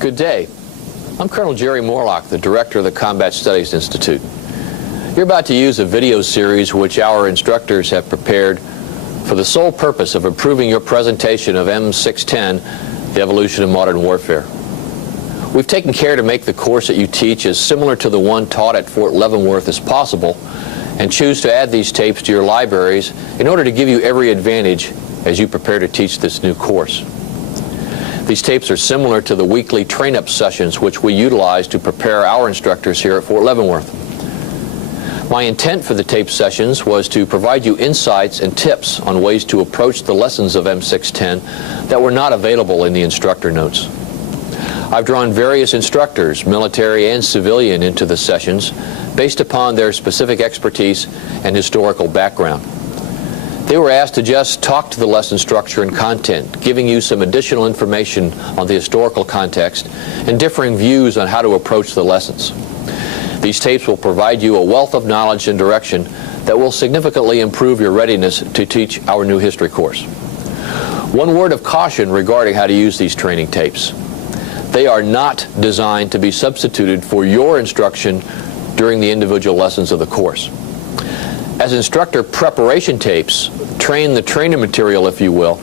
Good day. I'm Colonel Jerry Morlock, the Director of the Combat Studies Institute. You're about to use a video series which our instructors have prepared for the sole purpose of improving your presentation of M610, The Evolution of Modern Warfare. We've taken care to make the course that you teach as similar to the one taught at Fort Leavenworth as possible, and choose to add these tapes to your libraries in order to give you every advantage as you prepare to teach this new course. These tapes are similar to the weekly train-up sessions which we utilize to prepare our instructors here at Fort Leavenworth. My intent for the tape sessions was to provide you insights and tips on ways to approach the lessons of M610 that were not available in the instructor notes. I've drawn various instructors, military and civilian, into the sessions based upon their specific expertise and historical background. They were asked to just talk to the lesson structure and content, giving you some additional information on the historical context and differing views on how to approach the lessons. These tapes will provide you a wealth of knowledge and direction that will significantly improve your readiness to teach our new history course. One word of caution regarding how to use these training tapes. They are not designed to be substituted for your instruction during the individual lessons of the course. As instructor preparation tapes, train the trainer material, if you will,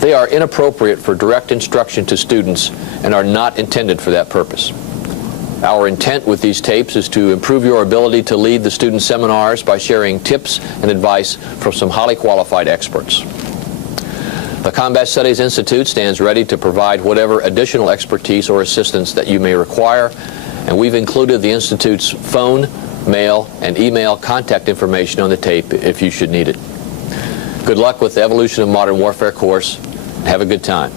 they are inappropriate for direct instruction to students and are not intended for that purpose. Our intent with these tapes is to improve your ability to lead the student seminars by sharing tips and advice from some highly qualified experts. The Combat Studies Institute stands ready to provide whatever additional expertise or assistance that you may require, and we've included the Institute's phone, mail, and email contact information on the tape if you should need it. Good luck with the Evolution of Modern Warfare course. Have a good time.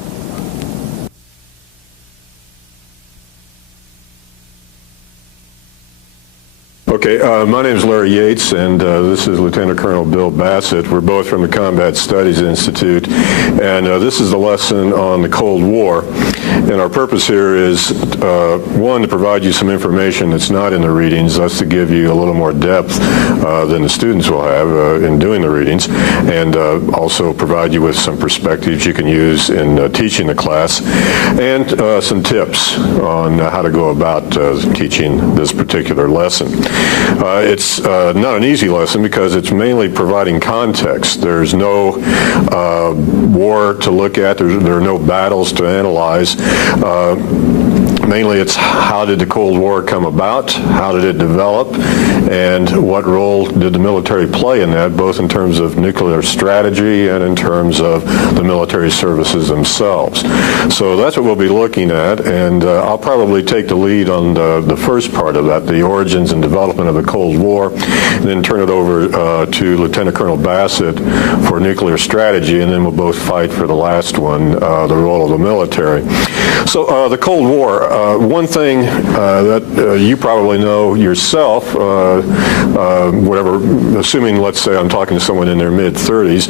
Okay, my name is Larry Yates, and this is Lieutenant Colonel Bill Bassett. We're both from the Combat Studies Institute, and this is a lesson on the Cold War. And our purpose here is, one, to provide you some information that's not in the readings, thus to give you a little more depth than the students will have in doing the readings, and also provide you with some perspectives you can use in teaching the class, and some tips on how to go about teaching this particular lesson. It's not an easy lesson because it's mainly providing context. There's no war to look at. There are no battles to analyze. Mainly it's how did the Cold War come about, how did it develop, and what role did the military play in that, both in terms of nuclear strategy and in terms of the military services themselves. So that's what we'll be looking at, and I'll probably take the lead on the first part of that, the origins and development of the Cold War, and then turn it over to Lieutenant Colonel Bassett for nuclear strategy, and then we'll both fight for the last one, the role of the military. So the Cold War, one thing that you probably know yourself, assuming, let's say I'm talking to someone in their mid-30s,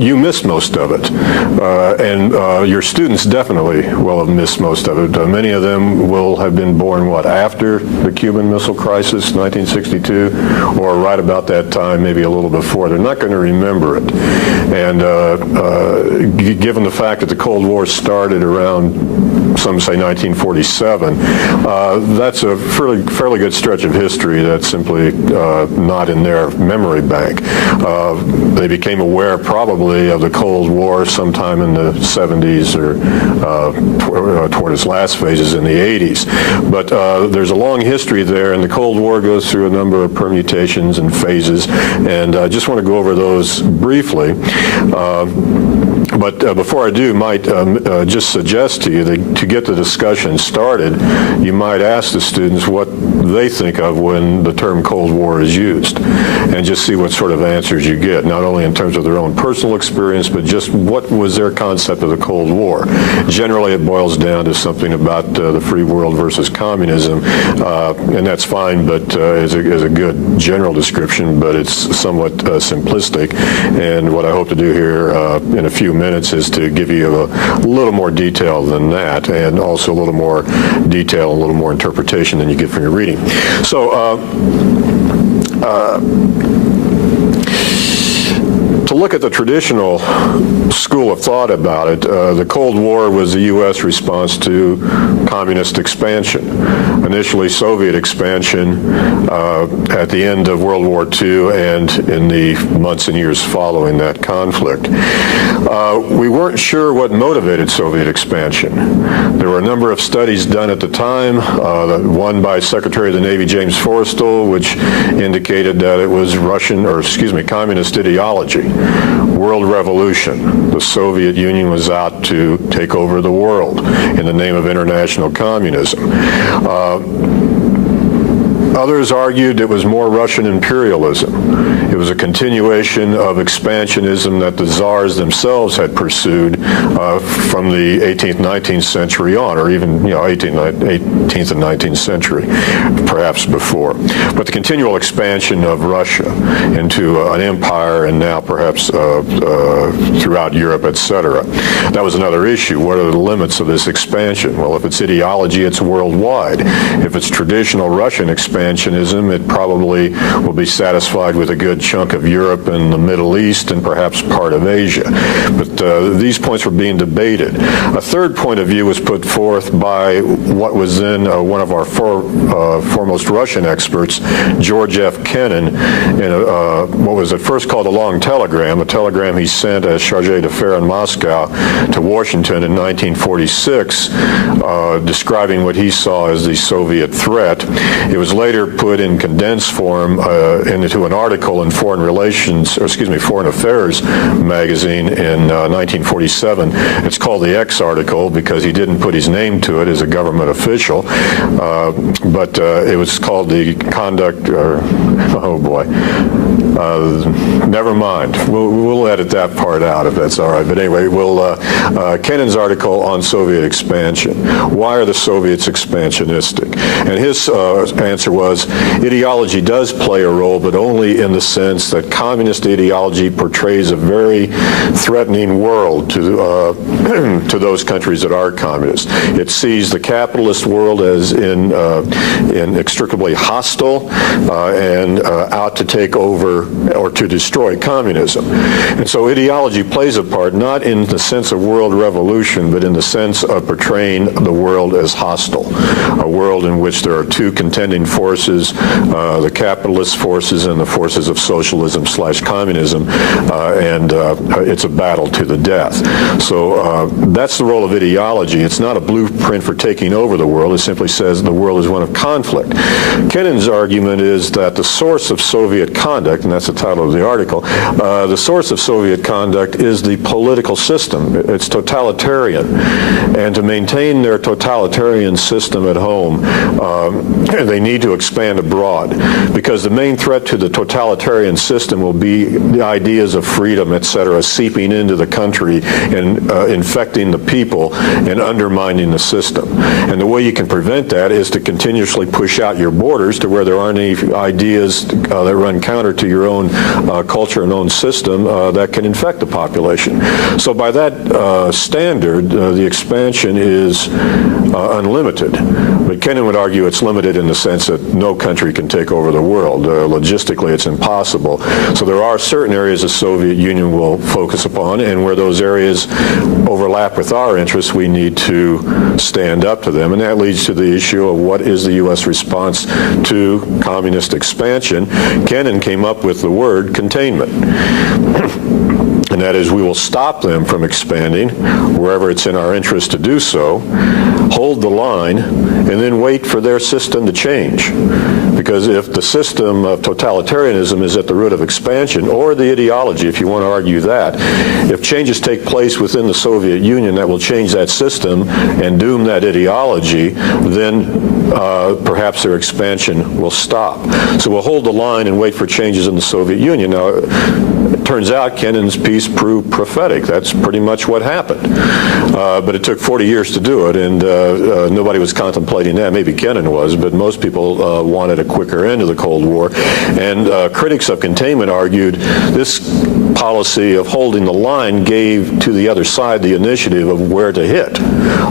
you missed most of it. And your students definitely will have missed most of it. Many of them will have been born, what, after the Cuban Missile Crisis, 1962, or right about that time, maybe a little before. They're not going to remember it. And given the fact that the Cold War started around, some say 1947, that's a fairly good stretch of history that's simply not in their memory bank. They became aware probably of the Cold War sometime in the 70s or toward its last phases in the 80s. But there's a long history there, and the Cold War goes through a number of permutations and phases, and I just want to go over those briefly. But before I do, might just suggest to you that to get the discussion started, you might ask the students what they think of when the term Cold War is used, and just see what sort of answers you get, not only in terms of their own personal experience, but just what was their concept of the Cold War. Generally, it boils down to something about the free world versus communism, and that's fine, but is a good general description, but it's somewhat simplistic. And what I hope to do here in a few minutes is to give you a little more detail than that, and also a little more detail, a little more interpretation than you get from your reading. So to look at the traditional school of thought about it, the Cold War was the U.S. response to communist expansion. Initially Soviet expansion at the end of World War II and in the months and years following that conflict. We weren't sure what motivated Soviet expansion. There were a number of studies done at the time, one by Secretary of the Navy James Forrestal, which indicated that it was communist ideology, world revolution. The Soviet Union was out to take over the world in the name of international communism. Others argued it was more Russian imperialism. It was a continuation of expansionism that the czars themselves had pursued from the 18th, 19th century on, or even 18th and 19th century, perhaps before. But the continual expansion of Russia into an empire and now perhaps throughout Europe, etc. That was another issue. What are the limits of this expansion? Well, if it's ideology, it's worldwide. If it's traditional Russian expansionism, it probably will be satisfied with a good chunk of Europe and the Middle East and perhaps part of Asia. But these points were being debated. A third point of view was put forth by what was then one of our foremost Russian experts, George F. Kennan, in what was at first called a long telegram, a telegram he sent as charge d'affaires in Moscow to Washington in 1946, describing what he saw as the Soviet threat. It was later put in condensed form into an article in Foreign Affairs magazine in 1947. It's called the X article because he didn't put his name to it as a government official, but it was called the conduct, oh boy, never mind. We'll edit that part out if that's all right. But anyway, Kennan's article on Soviet expansion. Why are the Soviets expansionistic? And his answer was, ideology does play a role, but only in the sense that communist ideology portrays a very threatening world to those countries that are communist. It sees the capitalist world as inextricably hostile and out to take over or to destroy communism. And so ideology plays a part, not in the sense of world revolution, but in the sense of portraying the world as hostile, a world in which there are two contending forces, the capitalist forces and the forces of socialism / communism, and it's a battle to the death. So that's the role of ideology. It's not a blueprint for taking over the world. It simply says the world is one of conflict. Kennan's argument is that the source of Soviet conduct, and that's the title of the article, the source of Soviet conduct is the political system. It's totalitarian. And to maintain their totalitarian system at home, they need to expand abroad, because the main threat to the totalitarian system will be the ideas of freedom, etc., seeping into the country and infecting the people and undermining the system. And the way you can prevent that is to continuously push out your borders to where there aren't any ideas that run counter to your own culture and own system that can infect the population. So by that standard, the expansion is unlimited. But Kennan would argue it's limited in the sense that no country can take over the world. Logistically, it's impossible. So there are certain areas the Soviet Union will focus upon, and where those areas overlap with our interests, we need to stand up to them. And that leads to the issue of what is the U.S. response to communist expansion. Kennan came up with the word containment. And that is, we will stop them from expanding wherever it's in our interest to do so, hold the line, and then wait for their system to change. Because if the system of totalitarianism is at the root of expansion, or the ideology, if you want to argue that, if changes take place within the Soviet Union that will change that system and doom that ideology, then perhaps their expansion will stop. So we'll hold the line and wait for changes in the Soviet Union. Now, it turns out Kennan's piece proved prophetic. That's pretty much what happened. But it took 40 years to do it, and nobody was contemplating that. Maybe Kennan was, but most people wanted a quicker end of the Cold War. And critics of containment argued this policy of holding the line gave to the other side the initiative of where to hit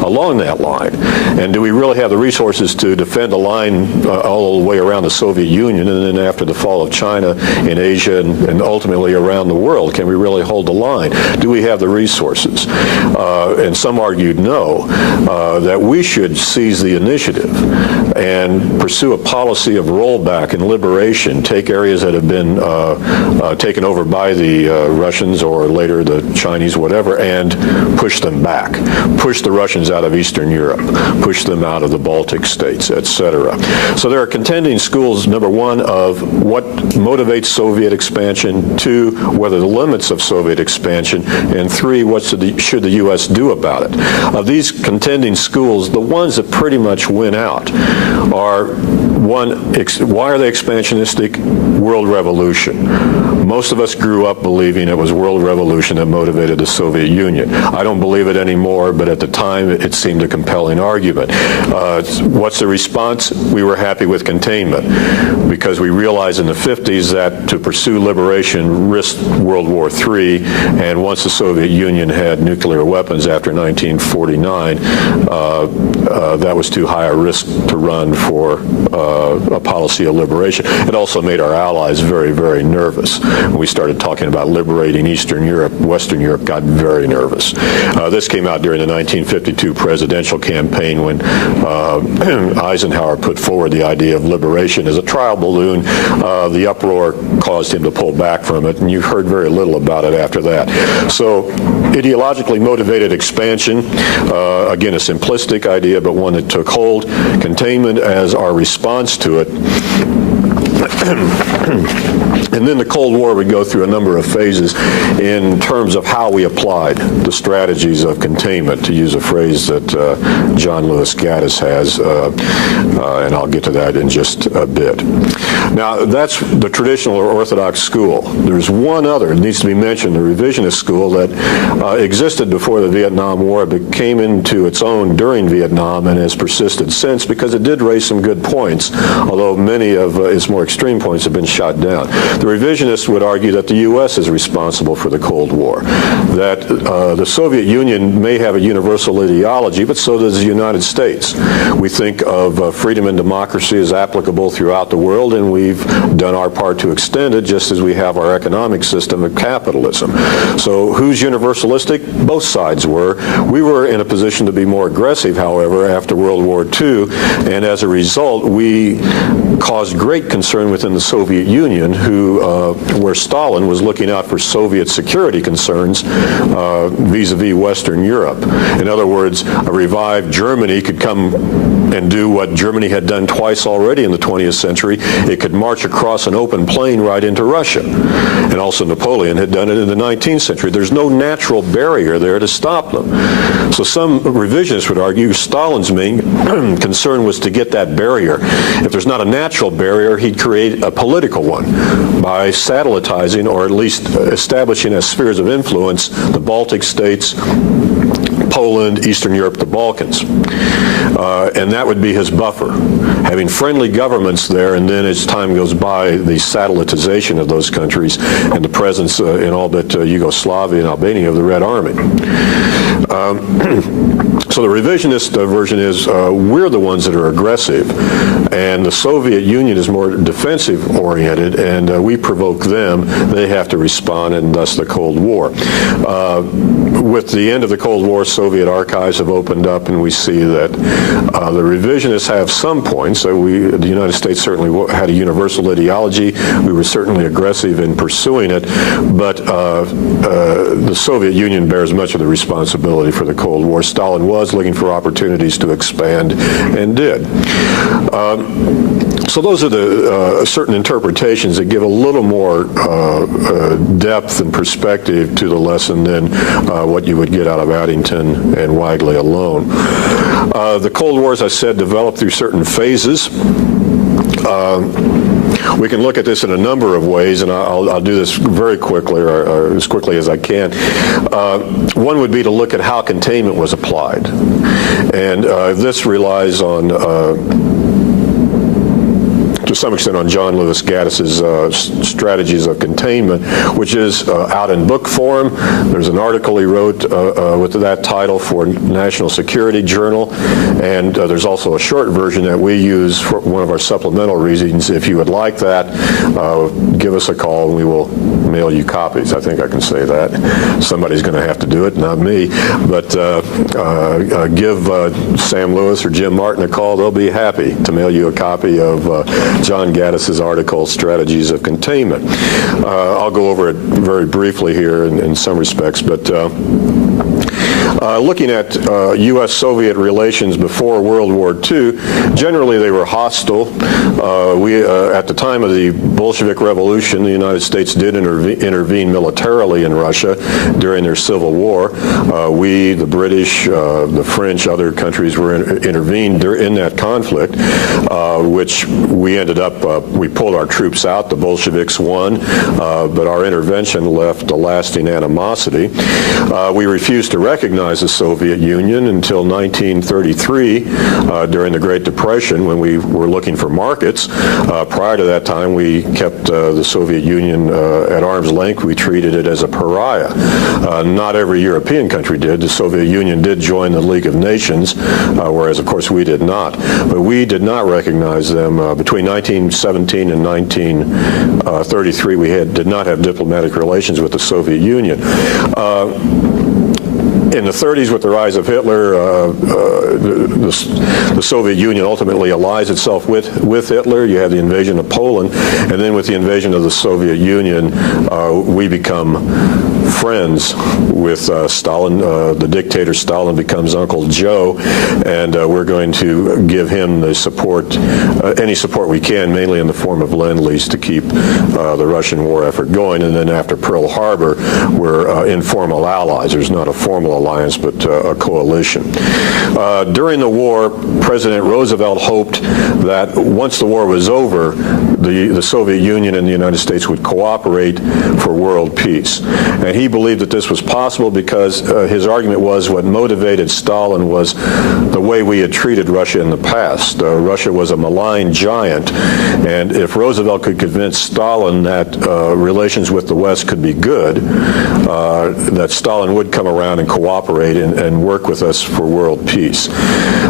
along that line. And do we really have the resources to defend a line all the way around the Soviet Union, and then after the fall of China in Asia and ultimately around the world, can we really hold the line? Do we have the resources? And some argued no, that we should seize the initiative and pursue a policy of rollback and liberation, take areas that have been taken over by the Russians or later the Chinese, whatever, and push them back. Push the Russians out of Eastern Europe, push them out of the Baltic states, etc. So there are contending schools, number one, of what motivates Soviet expansion, two, what are the limits of Soviet expansion, and three, what should the U.S. do about it. Of these contending schools, the ones that pretty much win out are, one, why are they expansionistic? World revolution. Most of us grew up believing it was world revolution that motivated the Soviet Union. I don't believe it anymore, but at the time it seemed a compelling argument. What's the response? We were happy with containment because we realized in the 50s that to pursue liberation risked World War III, and once the Soviet Union had nuclear weapons after 1949, that was too high a risk to run for a policy of liberation. It also made our allies very, very nervous. When we started talking about liberating Eastern Europe, Western Europe got very nervous. This came out during the 1952 presidential campaign when Eisenhower put forward the idea of liberation as a trial balloon. The uproar caused him to pull back from it, and you've heard very little about it after that. So ideologically motivated expansion, again, a simplistic idea, but one that took hold. Containment as our response to it. And then the Cold War would go through a number of phases in terms of how we applied the strategies of containment, to use a phrase that John Lewis Gaddis has, and I'll get to that in just a bit. Now, that's the traditional or orthodox school. There's one other, it needs to be mentioned, the revisionist school that existed before the Vietnam War, but came into its own during Vietnam and has persisted since, because it did raise some good points, although many of its more extreme points have been shot down. The revisionists would argue that the U.S. is responsible for the Cold War, that the Soviet Union may have a universal ideology, but so does the United States. We think of freedom and democracy as applicable throughout the world, and we've done our part to extend it, just as we have our economic system of capitalism. So who's universalistic? Both sides were. We were in a position to be more aggressive, however, after World War II, and as a result, we caused great concern within the Soviet Union, where Stalin was looking out for Soviet security concerns vis-a-vis Western Europe. In other words, a revived Germany could come and do what Germany had done twice already in the 20th century. It could march across an open plain right into Russia. And also Napoleon had done it in the 19th century. There's no natural barrier there to stop them. So some revisionists would argue Stalin's main concern was to get that barrier. If there's not a natural barrier, he'd create a political one by satellitizing, or at least establishing as spheres of influence, the Baltic states, Poland, Eastern Europe, the Balkans. And that would be his buffer, having friendly governments there, and then as time goes by, the satellitization of those countries and the presence in all but Yugoslavia and Albania of the Red Army. So the revisionist version is we're the ones that are aggressive, and the Soviet Union is more defensive-oriented, and we provoke them. They have to respond, and thus the Cold War. With the end of the Cold War, Soviet archives have opened up, and we see that the revisionists have some points. The United States certainly had a universal ideology. We were certainly aggressive in pursuing it, but the Soviet Union bears much of the responsibility for the Cold War. Stalin was looking for opportunities to expand, and did. So those are the certain interpretations that give a little more depth and perspective to the lesson than what you would get out of Addington and Wagley alone. The Cold War, as I said, developed through certain phases. We can look at this in a number of ways, and I'll do this very quickly, or as quickly as I can. One would be to look at how containment was applied. And this relies on to some extent on John Lewis Gaddis's Strategies of Containment, which is out in book form. There's an article he wrote with that title for National Security Journal, and there's also a short version that we use for one of our supplemental readings. If you would like that, give us a call and we will mail you copies. I think I can say that. Somebody's going to have to do it, not me. But give Sam Lewis or Jim Martin a call. They'll be happy to mail you a copy of John Gaddis's article, Strategies of Containment. I'll go over it very briefly here in some respects, but looking at U.S.-Soviet relations before World War II, generally they were hostile. At the time of the Bolshevik Revolution, the United States did intervene militarily in Russia during their civil war. We, the British, the French, other countries intervened in that conflict, which we ended up, we pulled our troops out. The Bolsheviks won, but our intervention left a lasting animosity. We refused to recognize the Soviet Union until 1933 during the Great Depression, when we were looking for markets. Prior to that time, we kept the Soviet Union at arm's length. We treated it as a pariah. Not every European country did. The Soviet Union did join the League of Nations, whereas, of course, we did not. But we did not recognize them. Between 1917 and 1933, we did not have diplomatic relations with the Soviet Union. In the 30s, with the rise of Hitler, the Soviet Union ultimately allies itself with Hitler. You have the invasion of Poland, and then with the invasion of the Soviet Union, we become friends with Stalin. The dictator Stalin becomes Uncle Joe, and we're going to give him the support, any support we can, mainly in the form of Lend-Lease to keep the Russian war effort going. And then after Pearl Harbor, we're informal allies. There's not a formal alliance, but a coalition. During the war, President Roosevelt hoped that once the war was over, the Soviet Union and the United States would cooperate for world peace. And he believed that this was possible because his argument was what motivated Stalin was the way we had treated Russia in the past. Russia was a malign giant, and if Roosevelt could convince Stalin that relations with the West could be good, that Stalin would come around and cooperate and work with us for world peace.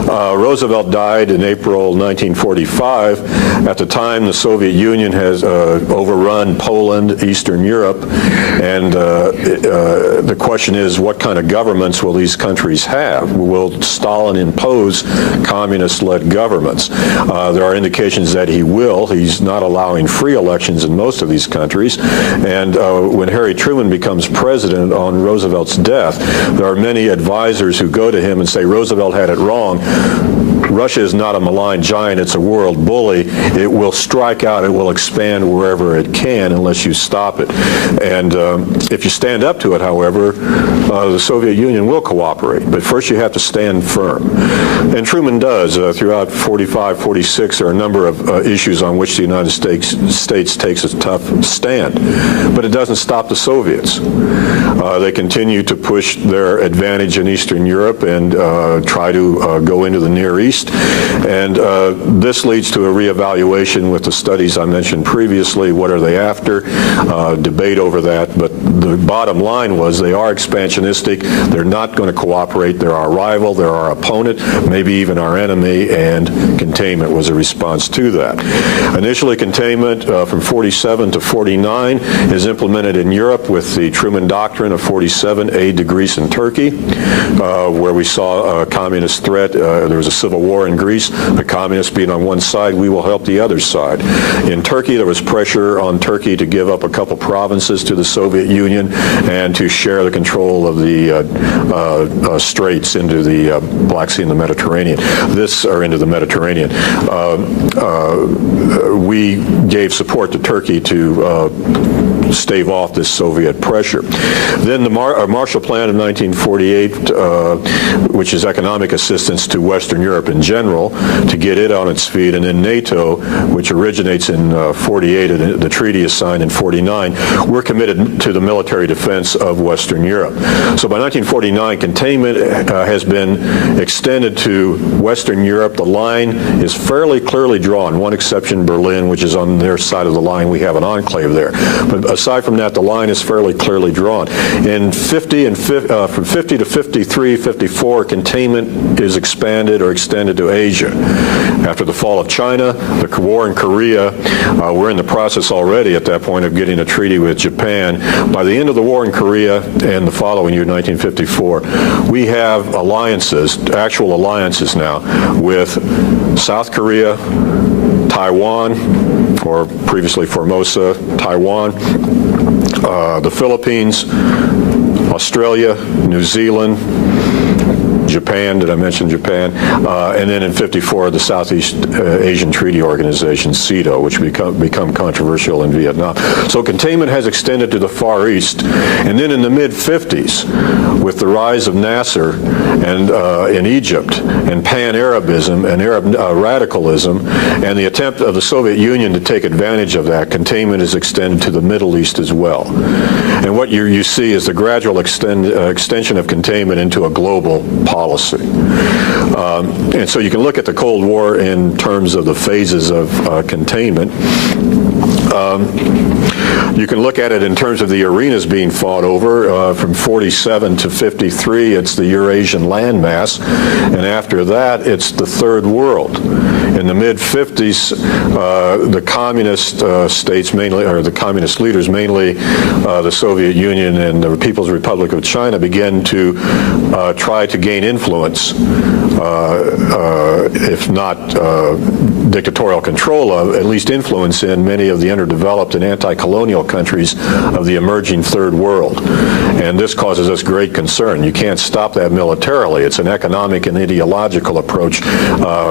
Roosevelt died in April 1945. At the time, the Soviet Union has overrun Poland, Eastern Europe, and the question is, what kind of governments will these countries have? Will Stalin impose communist-led governments? There are indications that he will. He's not allowing free elections in most of these countries. And when Harry Truman becomes president on Roosevelt's death, there are many advisors who go to him and say, Roosevelt had it wrong. Russia is not a malign giant, it's a world bully. It will strike out, it will expand wherever it can unless you stop it. And if you stand up to it, however, the Soviet Union will cooperate. But first you have to stand firm. And Truman does. Throughout 45, 46, there are a number of issues on which the United States takes a tough stand. But it doesn't stop the Soviets. They continue to push their advantage in Eastern Europe and try to go into the Near East. And this leads to a reevaluation with the studies I mentioned previously. What are they after? Debate over that. But the bottom line was they are expansionistic. They're not going to cooperate. They're our rival. They're our opponent, maybe even our enemy, and containment was a response to that. Initially, containment from 47 to 49 is implemented in Europe with the Truman Doctrine of 47, aid to Greece and Turkey, where we saw a communist threat. There was a civil war in Greece. The communists being on one side, we will help the other side. In Turkey, there was pressure on Turkey to give up a couple provinces to the Soviet Union and to share the control of the straits into the Black Sea and the Mediterranean. Into the Mediterranean. We gave support to Turkey to stave off this Soviet pressure. Then the Marshall Plan of 1948, which is economic assistance to Western Europe in general to get it on its feet, and then NATO, which originates in 48, and the treaty is signed in 49, we're committed to the military defense of Western Europe. So by 1949, containment has been extended to Western Europe. The line is fairly clearly drawn, one exception, Berlin, which is on their side of the line. We have an enclave there. But aside from that, the line is fairly clearly drawn. In from 50 to 53, 54, containment is expanded or extended to Asia. After the fall of China, the war in Korea, we're in the process already at that point of getting a treaty with Japan. By the end of the war in Korea and the following year, 1954, we have alliances, actual alliances now, with South Korea, Taiwan, or previously Formosa, Taiwan, the Philippines, Australia, New Zealand, Japan, did I mention Japan? And then in 54, the Southeast Asian Treaty Organization, CETO, which become controversial in Vietnam. So containment has extended to the Far East. And then in the mid-50s, with the rise of Nasser and in Egypt, and Pan-Arabism and Arab radicalism, and the attempt of the Soviet Union to take advantage of that, containment is extended to the Middle East as well. And what you see is the gradual extension of containment into a global policy. And so you can look at the Cold War in terms of the phases of containment. You can look at it in terms of the arenas being fought over. From 47 to 53, it's the Eurasian landmass, and after that, it's the Third World. In the mid-50s, the communist states mainly, or the communist leaders, mainly the Soviet Union and the People's Republic of China, began to try to gain influence, if not dictatorial control of, at least influence in many of the underdeveloped and anti-colonial countries of the emerging Third World. And this causes us great concern. You can't stop that militarily. It's an economic and ideological approach.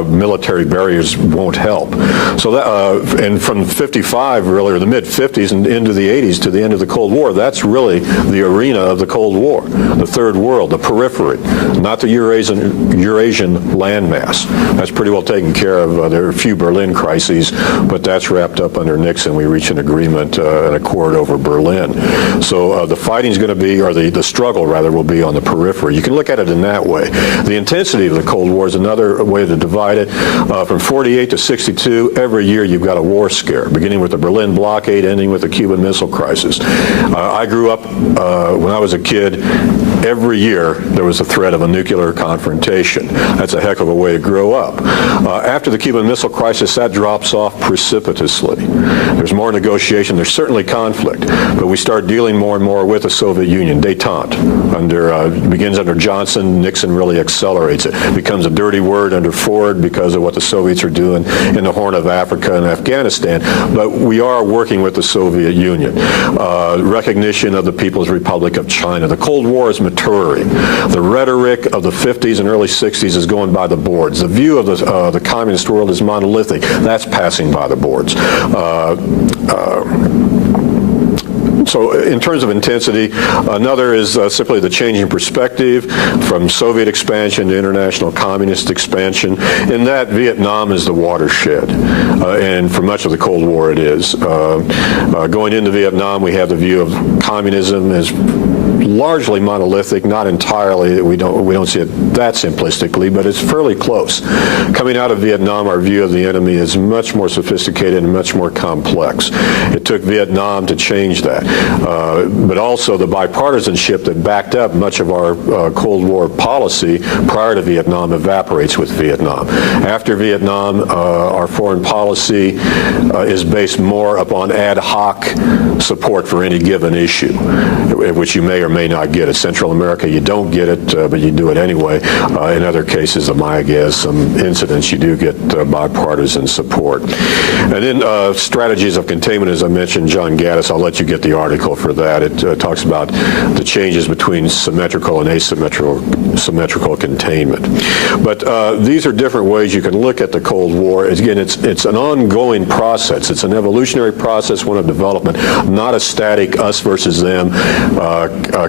Military barriers won't help. So that, and from 55, really, or the mid-50s and into the 80s to the end of the Cold War, that's really the arena of the Cold War, the Third World, the periphery, not the Eurasian landmass. That's pretty well taken care of. There are a few Berlin crises, but that's wrapped up under Nixon. We reach an agreement, an accord over Berlin. So the fighting is going to be, or the struggle, rather, will be on the periphery. You can look at it in that way. The intensity of the Cold War is another way to divide it. From 48 to 62, every year you've got a war scare, beginning with the Berlin blockade, ending with the Cuban Missile Crisis. I grew up, when I was a kid, every year there was a threat of a nuclear confrontation. That's a heck of a way to grow up. After the Cuban Missile Crisis, that drops off precipitously. There's more negotiation. There's certainly conflict, but we start dealing more and more with the Soviet Union. Détente begins under Johnson. Nixon really accelerates it. It becomes a dirty word under Ford because of what the Soviets are doing in the Horn of Africa and Afghanistan. But we are working with the Soviet Union. Recognition of the People's Republic of China. The Cold War is maturing. The rhetoric of the 50s and early 60s is going by the boards. The view of the communist world is monolithic. That's passing by the boards. So in terms of intensity, another is simply the changing perspective from Soviet expansion to international communist expansion. In that, Vietnam is the watershed, and for much of the Cold War it is. Going into Vietnam, we have the view of communism as largely monolithic, not entirely. We don't see it that simplistically, but it's fairly close. Coming out of Vietnam, our view of the enemy is much more sophisticated and much more complex. It took Vietnam to change that. But also the bipartisanship that backed up much of our Cold War policy prior to Vietnam evaporates with Vietnam. After Vietnam, our foreign policy is based more upon ad hoc support for any given issue, which you may or may may not get it. Central America, you don't get it, but you do it anyway. In other cases, MIAGAS, some incidents, you do get bipartisan support. And then strategies of containment, as I mentioned, John Gaddis, I'll let you get the article for that. It talks about the changes between symmetrical and asymmetrical containment. But these are different ways you can look at the Cold War. Again, it's an ongoing process. It's an evolutionary process, one of development, not a static us versus them,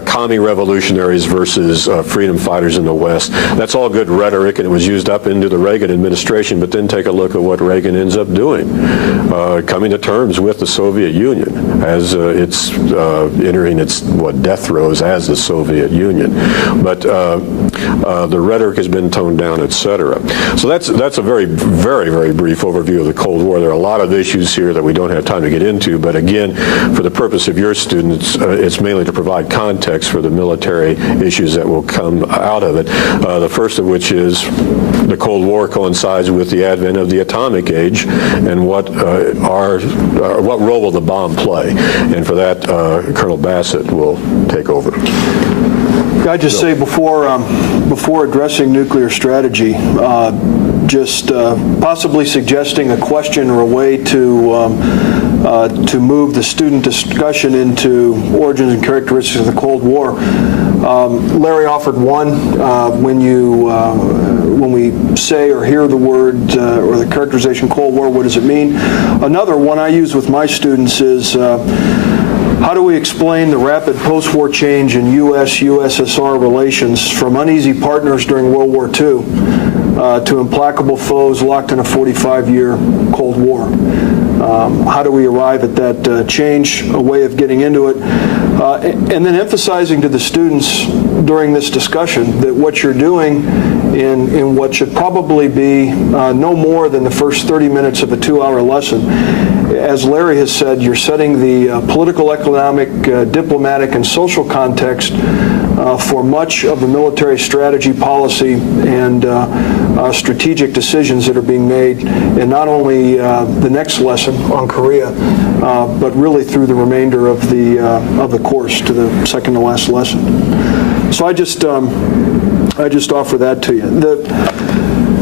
commie revolutionaries versus freedom fighters in the West. That's all good rhetoric, and it was used up into the Reagan administration, but then take a look at what Reagan ends up doing, coming to terms with the Soviet Union as it's entering its death throes as the Soviet Union. But the rhetoric has been toned down, etc. So that's a very, very, very brief overview of the Cold War. There are a lot of issues here that we don't have time to get into, but again, for the purpose of your students, it's mainly to provide context for the military issues that will come out of it. The first of which is the Cold War coincides with the advent of the atomic age, and what role will the bomb play? And for that, Colonel Bassett will take over. I'd just say before addressing nuclear strategy, just possibly suggesting a question or a way to move the student discussion into origins and characteristics of the Cold War. Larry offered one. When we say or hear the word or the characterization Cold War, what does it mean? Another one I use with my students is how do we explain the rapid post-war change in U.S.-USSR relations from uneasy partners during World War II to implacable foes locked in a 45-year Cold War? How do we arrive at that change, a way of getting into it, and then emphasizing to the students during this discussion that what you're doing in what should probably be no more than the first 30 minutes of a 2-hour lesson, as Larry has said, you're setting the political, economic, diplomatic, and social context for much of the military strategy, policy, and strategic decisions that are being made in not only the next lesson on Korea, but really through the remainder of the course to the second to last lesson. So I just offer that to you.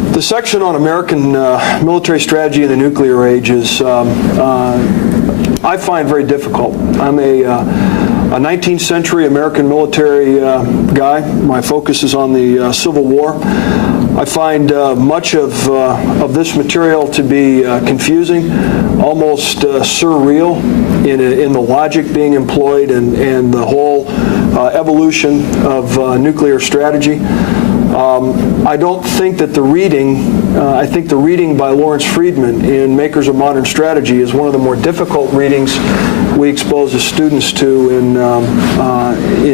The section on American military strategy in the nuclear age is, I find very difficult. I'm a 19th century American military guy. My focus is on the Civil War. I find much of this material to be confusing, almost surreal in the logic being employed and the whole evolution of nuclear strategy. I don't think that the reading, I think the reading by Lawrence Friedman in Makers of Modern Strategy is one of the more difficult readings we expose the students to in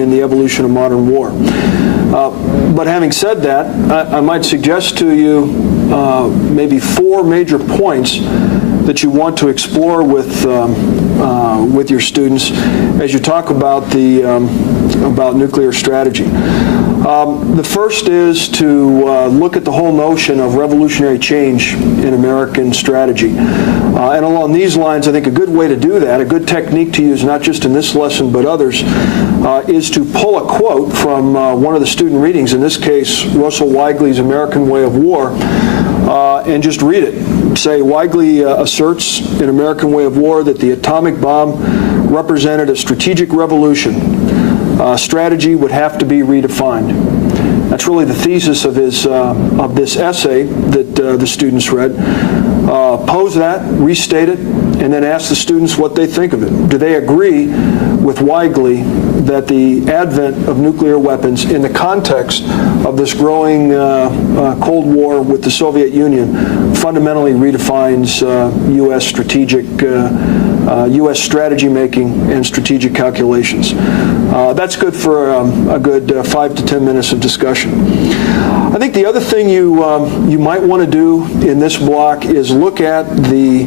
the evolution of modern war. But having said that, I might suggest to you maybe 4 major points that you want to explore with your students as you talk about about nuclear strategy. The first is to look at the whole notion of revolutionary change in American strategy. And along these lines, I think a good way to do that, a good technique to use not just in this lesson but others, is to pull a quote from one of the student readings, in this case Russell Weigley's American Way of War, and just read it. Say, Weigley asserts in American Way of War that the atomic bomb represented a strategic revolution. Strategy would have to be redefined. That's really the thesis of this essay that the students read. Pose that, restate it, and then ask the students what they think of it. Do they agree with Weigley that the advent of nuclear weapons in the context of this growing Cold War with the Soviet Union fundamentally redefines U.S. U.S. strategy making and strategic calculations? That's good for a good 5 to 10 minutes of discussion. I think the other thing you might want to do in this block is look at the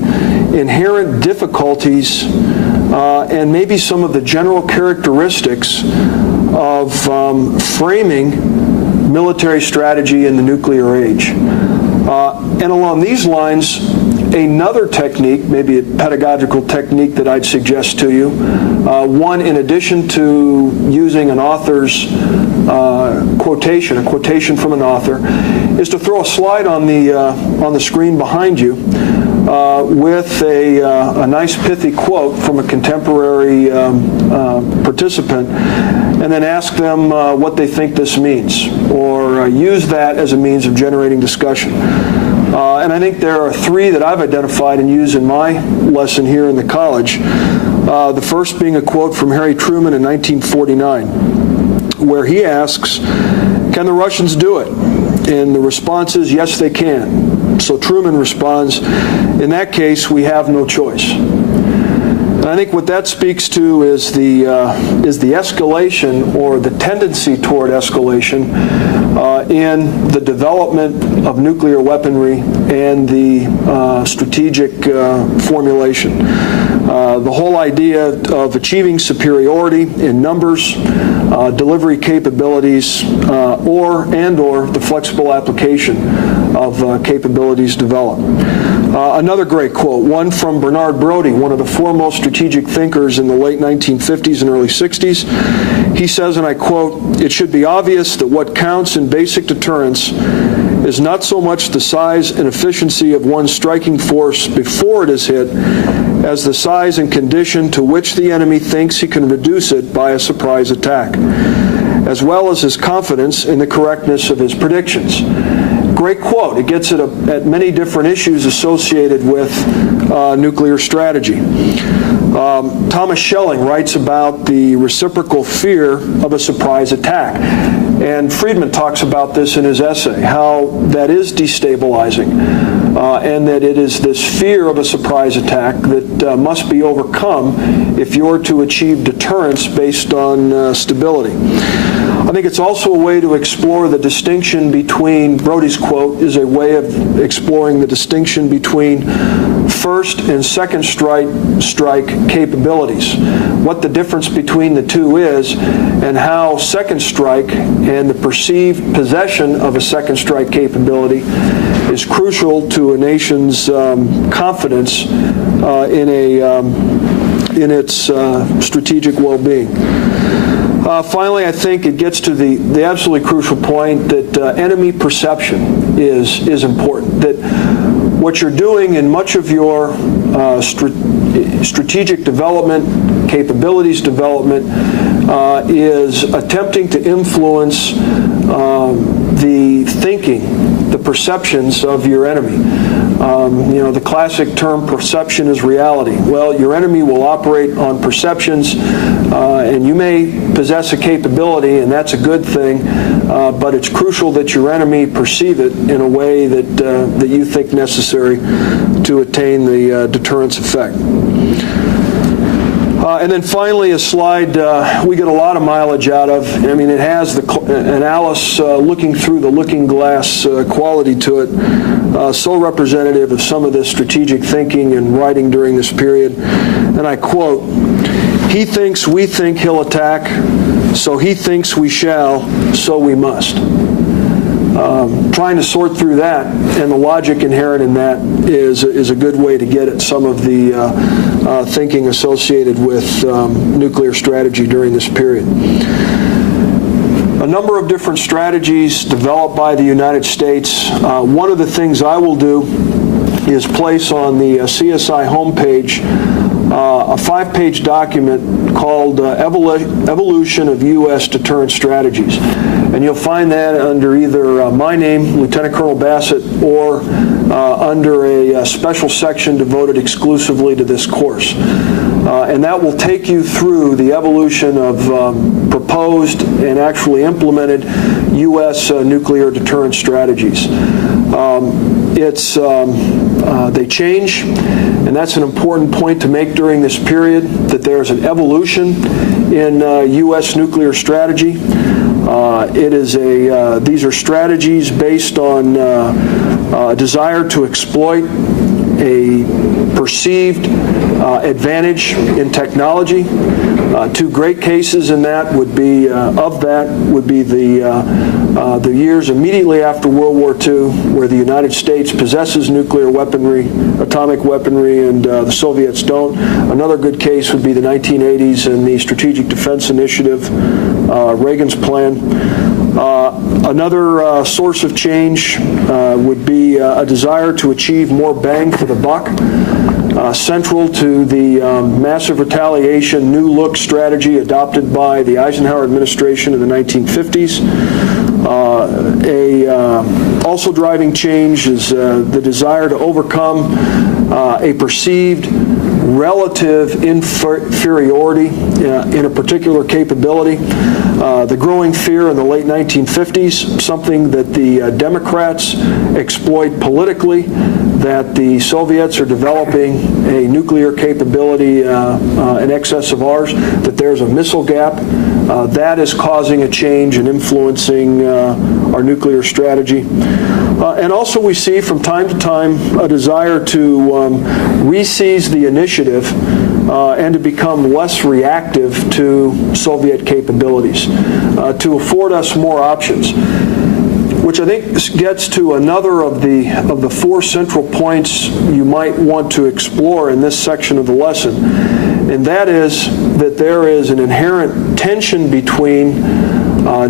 inherent difficulties and maybe some of the general characteristics of framing military strategy in the nuclear age. And along these lines, Another technique, maybe a pedagogical technique that I'd suggest to you, one in addition to using an author's quotation, a quotation from an author, is to throw a slide on the screen behind you with a nice pithy quote from a contemporary participant, and then ask them what they think this means, or use that as a means of generating discussion. And I think there are three that I've identified and use in my lesson here in the college. The first being a quote from Harry Truman in 1949, where he asks, "Can the Russians do it?" And the response is, yes, they can. So Truman responds, "In that case, we have no choice." And I think what that speaks to is the escalation, or the tendency toward escalation, in the development of nuclear weaponry and the strategic formulation. The whole idea of achieving superiority in numbers, delivery capabilities, or the flexible application of capabilities developed. Another great quote, one from Bernard Brodie, one of the foremost strategic thinkers in the late 1950s and early 60s. He says, and I quote, "It should be obvious that what counts in basic deterrence is not so much the size and efficiency of one's striking force before it is hit, as the size and condition to which the enemy thinks he can reduce it by a surprise attack, as well as his confidence in the correctness of his predictions." Great quote. It gets at many different issues associated with nuclear strategy. Thomas Schelling writes about the reciprocal fear of a surprise attack. And Friedman talks about this in his essay, how that is destabilizing, and that it is this fear of a surprise attack that must be overcome if you're to achieve deterrence based on stability. I think it's also a way to explore the distinction between, Brodie's quote is a way of exploring the distinction between first and second strike capabilities, what the difference between the two is, and how second strike and the perceived possession of a second strike capability is crucial to a nation's confidence in its strategic well-being. Finally, I think it gets to the absolutely crucial point that enemy perception is important. That what you're doing in much of your strategic development, capabilities development, is attempting to influence the thinking, the perceptions of your enemy. The classic term, perception is reality. Well, your enemy will operate on perceptions, and you may possess a capability, and that's a good thing, but it's crucial that your enemy perceive it in a way that you think necessary to attain the deterrence effect. And then finally, a slide we get a lot of mileage out of. I mean, it has an Alice looking through the looking glass quality to it, so representative of some of the strategic thinking and writing during this period. And I quote, "He thinks we think he'll attack, so he thinks we shall, so we must." Trying to sort through that and the logic inherent in that is a good way to get at some of the thinking associated with nuclear strategy during this period. A number of different strategies developed by the United States. One of the things I will do is place on the CSI homepage a 5-page document called Evolution of U.S. Deterrence Strategies. And you'll find that under either my name, Lieutenant Colonel Bassett, or under a special section devoted exclusively to this course. And that will take you through the evolution of proposed and actually implemented U.S. Nuclear deterrence strategies. They change, and that's an important point to make during this period, that there's an evolution in U.S. nuclear strategy. These are strategies based on a desire to exploit a perceived advantage in technology. Two great cases in that would be the years immediately after World War II, where the United States possesses nuclear weaponry, atomic weaponry, and the Soviets don't. Another good case would be the 1980s and the Strategic Defense Initiative, Reagan's plan. Another source of change would be a desire to achieve more bang for the buck. Central to the massive retaliation, new look strategy adopted by the Eisenhower administration in the 1950s. Also driving change is the desire to overcome a perceived relative inferiority in a particular capability. The growing fear in the late 1950s, something that the Democrats exploit politically, that the Soviets are developing a nuclear capability in excess of ours, that there's a missile gap. That is causing a change and influencing our nuclear strategy. And also we see from time to time a desire to re-seize the initiative and to become less reactive to Soviet capabilities, to afford us more options, which I think gets to another of the four central points you might want to explore in this section of the lesson, and that is that there is an inherent tension between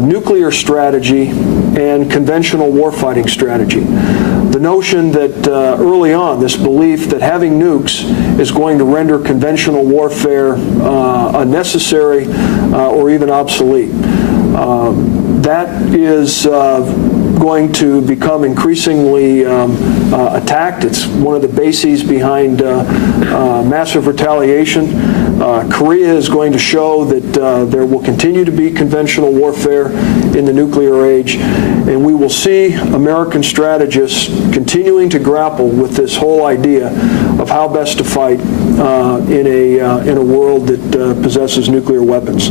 nuclear strategy and conventional warfighting strategy. The notion that early on, this belief that having nukes is going to render conventional warfare unnecessary or even obsolete. That is going to become increasingly attacked. It's one of the bases behind massive retaliation. Korea is going to show that there will continue to be conventional warfare in the nuclear age, and we will see American strategists continuing to grapple with this whole idea of how best to fight in a world that possesses nuclear weapons.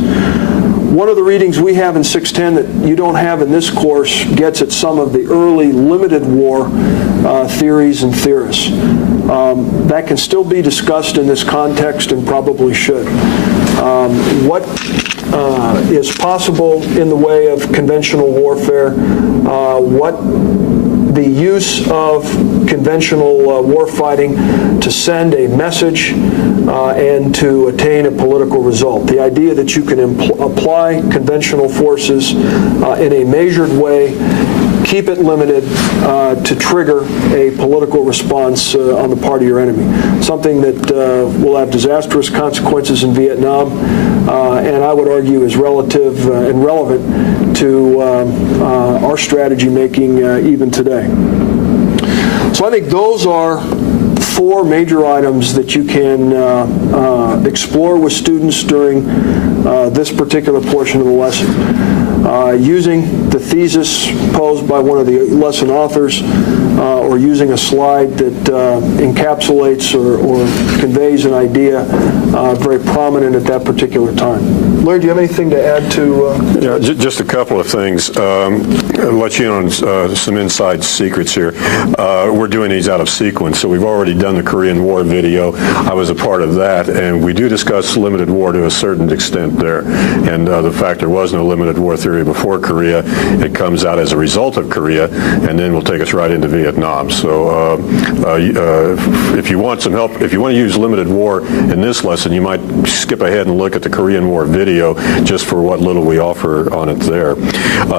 One of the readings we have in 610 that you don't have in this course gets at some of the early limited war theories and theorists. That can still be discussed in this context and probably should. What is possible in the way of conventional warfare, what the use of conventional warfighting to send a message and to attain a political result. The idea that you can apply conventional forces in a measured way, keep it limited to trigger a political response on the part of your enemy. Something that will have disastrous consequences in Vietnam, and I would argue is relative and relevant to our strategy making even today. So I think those are four major items that you can explore with students during this particular portion of the lesson. Using the thesis posed by one of the lesson authors, or using a slide that encapsulates or conveys an idea very prominent at that particular time. Larry, do you have anything to add to? Yeah, just a couple of things. I'll let you know some inside secrets here. We're doing these out of sequence, so we've already done the Korean War video. I was a part of that, and we do discuss limited war to a certain extent there. And the fact there was no limited war theory before Korea, it comes out as a result of Korea, and then will take us right into Vietnam. So if you want some help, if you want to use limited war in this lesson, you might skip ahead and look at the Korean War video just for what little we offer on it there.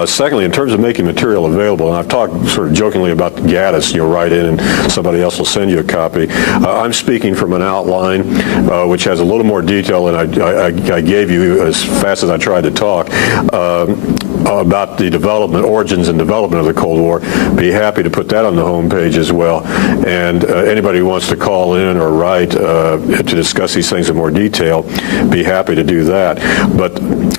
Secondly, in terms of making material available, and I've talked sort of jokingly about the GADIS, you'll write in and somebody else will send you a copy. I'm speaking from an outline which has a little more detail than I gave you as fast as I tried to talk about the origins and development of the Cold War. Be happy to put that on the home page as well. And anybody who wants to call in or write to discuss these things in more detail, be happy to do that. But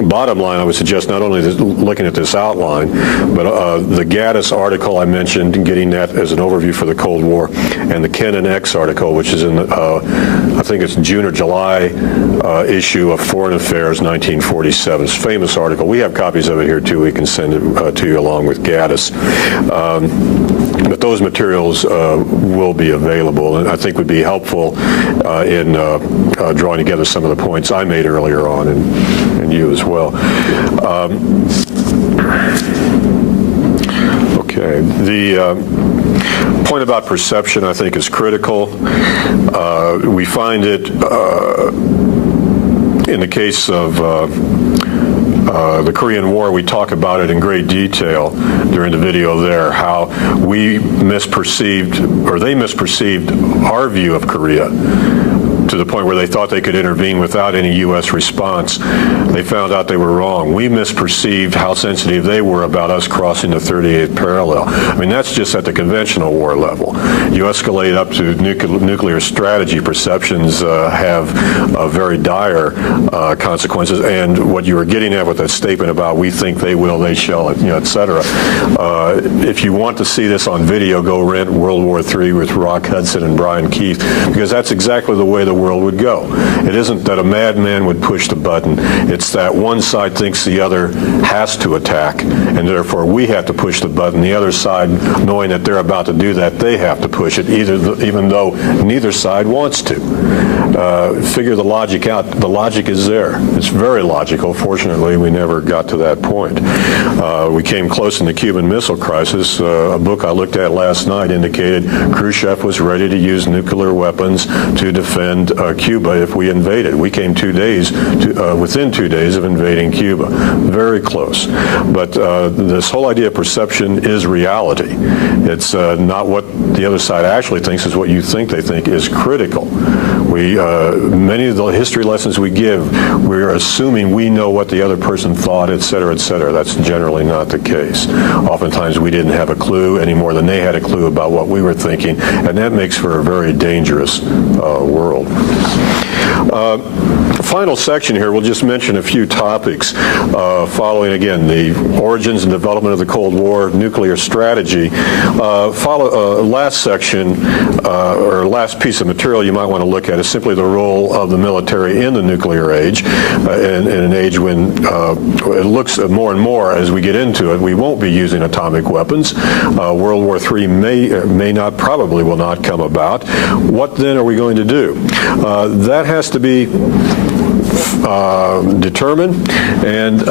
bottom line, I would suggest not only looking at this outline, but the GADIS article I mentioned, getting that as an overview for the Cold War, and the Ken and X article, which is in I think it's June or July issue of Foreign Affairs, 1947. It's a famous article. We have copies of it here too. We can send it to you along with Gaddis. But those materials will be available, and I think would be helpful in drawing together some of the points I made earlier on, and you as well. Okay, the point about perception, I think, is critical. We find it in the case of the Korean War. We talk about it in great detail during the video there, how we misperceived, or they misperceived, our view of Korea to the point where they thought they could intervene without any U.S. response. They found out they were wrong. We misperceived how sensitive they were about us crossing the 38th parallel. I mean, that's just at the conventional war level. You escalate up to nuclear strategy, perceptions have very dire consequences. And what you were getting at with that statement about we think they will, they shall, you know, et cetera. If you want to see this on video, go rent World War III with Rock Hudson and Brian Keith, because that's exactly the way the world would go. It isn't that a madman would push the button. It's that one side thinks the other has to attack, and therefore we have to push the button. The other side, knowing that they're about to do that, they have to push it, even though neither side wants to. Figure the logic out. The logic is there. It's very logical. Fortunately, we never got to that point. We came close in the Cuban Missile Crisis. A book I looked at last night indicated Khrushchev was ready to use nuclear weapons to defend Cuba if we invaded. We came within 2 days of invading Cuba. Very close. But this whole idea of perception is reality. It's not what the other side actually thinks, is what you think they think is critical. Many of the history lessons we give, we're assuming we know what the other person thought, et cetera, et cetera. That's generally not the case. Oftentimes we didn't have a clue any more than they had a clue about what we were thinking, and that makes for a very dangerous world. Final section here, we'll just mention a few topics following, again, the origins and development of the Cold War, nuclear strategy. Last section, or last piece of material you might want to look at is simply the role of the military in the nuclear age, in an age when it looks more and more as we get into it, we won't be using atomic weapons. World War III may not, probably will not come about. What then are we going to do? That has to be determined, and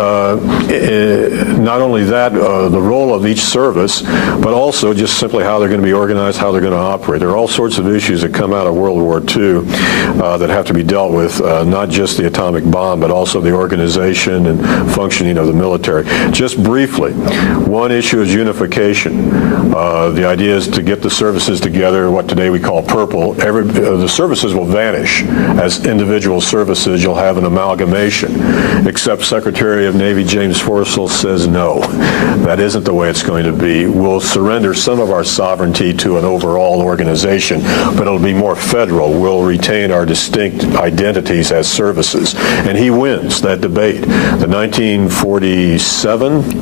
not only that, the role of each service, but also just simply how they're going to be organized, how they're going to operate. There are all sorts of issues that come out of World War II that have to be dealt with, not just the atomic bomb, but also the organization and functioning of the military. Just briefly, one issue is unification. The idea is to get the services together, what today we call purple. The services will vanish as individual services. You'll have an amalgamation, except Secretary of Navy James Forrestal says no. That isn't the way it's going to be. We'll surrender some of our sovereignty to an overall organization, but it'll be more federal. We'll retain our distinct identities as services. And he wins that debate. The 1947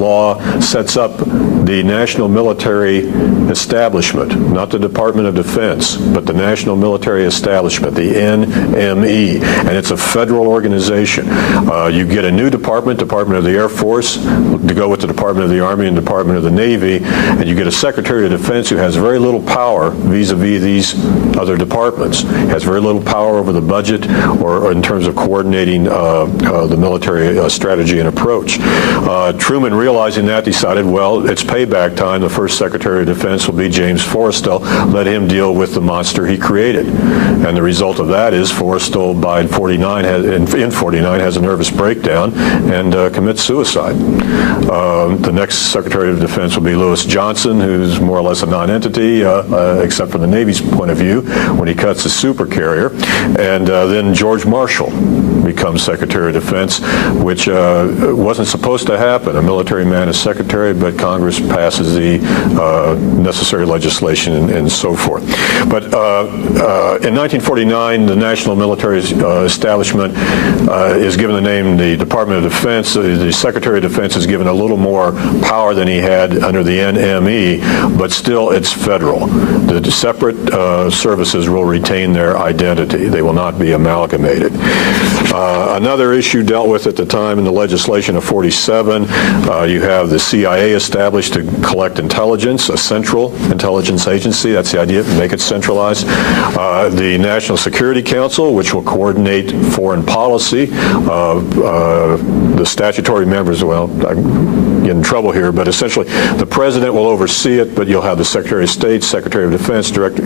law sets up the National Military Establishment, not the Department of Defense, but the National Military Establishment, the NME, and it's a federal organization. You get a new Department of the Air Force, to go with the Department of the Army and Department of the Navy, and you get a Secretary of Defense who has very little power vis-a-vis these other departments. Has very little power over the budget or in terms of coordinating the military strategy and approach. Truman, realizing that, decided, well, it's payback time. The first Secretary of Defense will be James Forrestal. Let him deal with the monster he created. And the result of that is Forrestal, in 49 has a nervous breakdown and commits suicide. The next Secretary of Defense will be Lewis Johnson, who's more or less a non-entity, except from the Navy's point of view, when he cuts the supercarrier. And then George Marshall becomes Secretary of Defense, which wasn't supposed to happen. A military man is secretary, but Congress passes the necessary legislation and so forth. But in 1949, the national military establishment is given the name the Department of Defense. The Secretary of Defense is given a little more power than he had under the NME, but still it's federal. The separate services will retain their identity. They will not be amalgamated. Another issue dealt with at the time in the legislation of 47, you have the CIA established to collect intelligence, a central intelligence agency. That's the idea, make it centralized. The National Security Council, which will coordinate foreign policy. The statutory members, well, I'm getting in trouble here, but essentially the president will oversee it, but you'll have the Secretary of State, Secretary of Defense, Director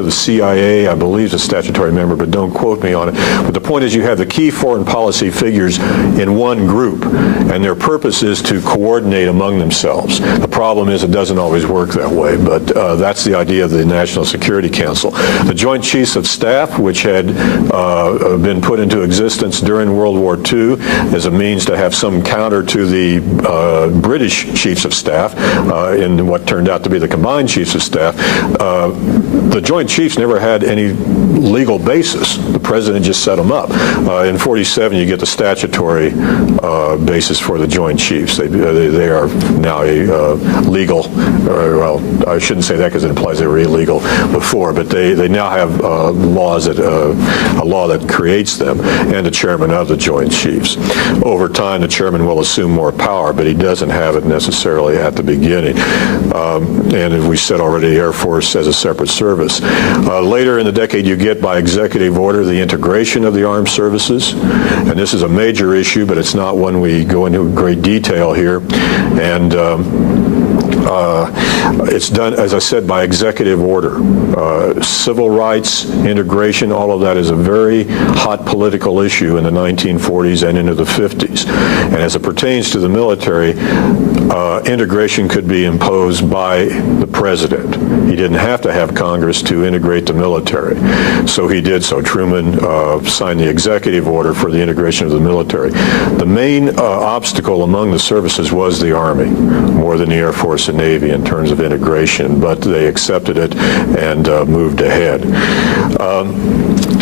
of the CIA, I believe is a statutory member, but don't quote me on it. But the point is you have the key foreign policy figures in one group, and their purpose is to coordinate among themselves. The problem is it doesn't always work that way, but that's the idea of the National Security Council. The Joint Chiefs of Staff, which had been put into existence during World War II as a means to have some counter to the British Chiefs of Staff in what turned out to be the Combined Chiefs of Staff. The Joint Chiefs never had any legal basis. The President just set them up. In 47, you get the statutory basis for the Joint Chiefs. They are now a legal, well, I shouldn't say that because it implies they were illegal before, but they now have laws that, a law that creates them, and a chairman of the Joint Chiefs. Over time, the chairman will assume more power, but he doesn't have it necessarily at the beginning. And as we said already, the Air Force as a separate service. Later in the decade, you get by executive order the integration of the armed services, and this is a major issue, but it's not one we go into great detail here. And it's done, as I said, by executive order. Civil rights, integration, all of that is a very hot political issue in the 1940s and into the 50s. And as it pertains to the military, integration could be imposed by the president. He didn't have to have Congress to integrate the military. So he did so. Truman signed the executive order for the integration of the military. The main obstacle among the services was the Army, more than the Air Force and Navy in terms of integration, but they accepted it and moved ahead.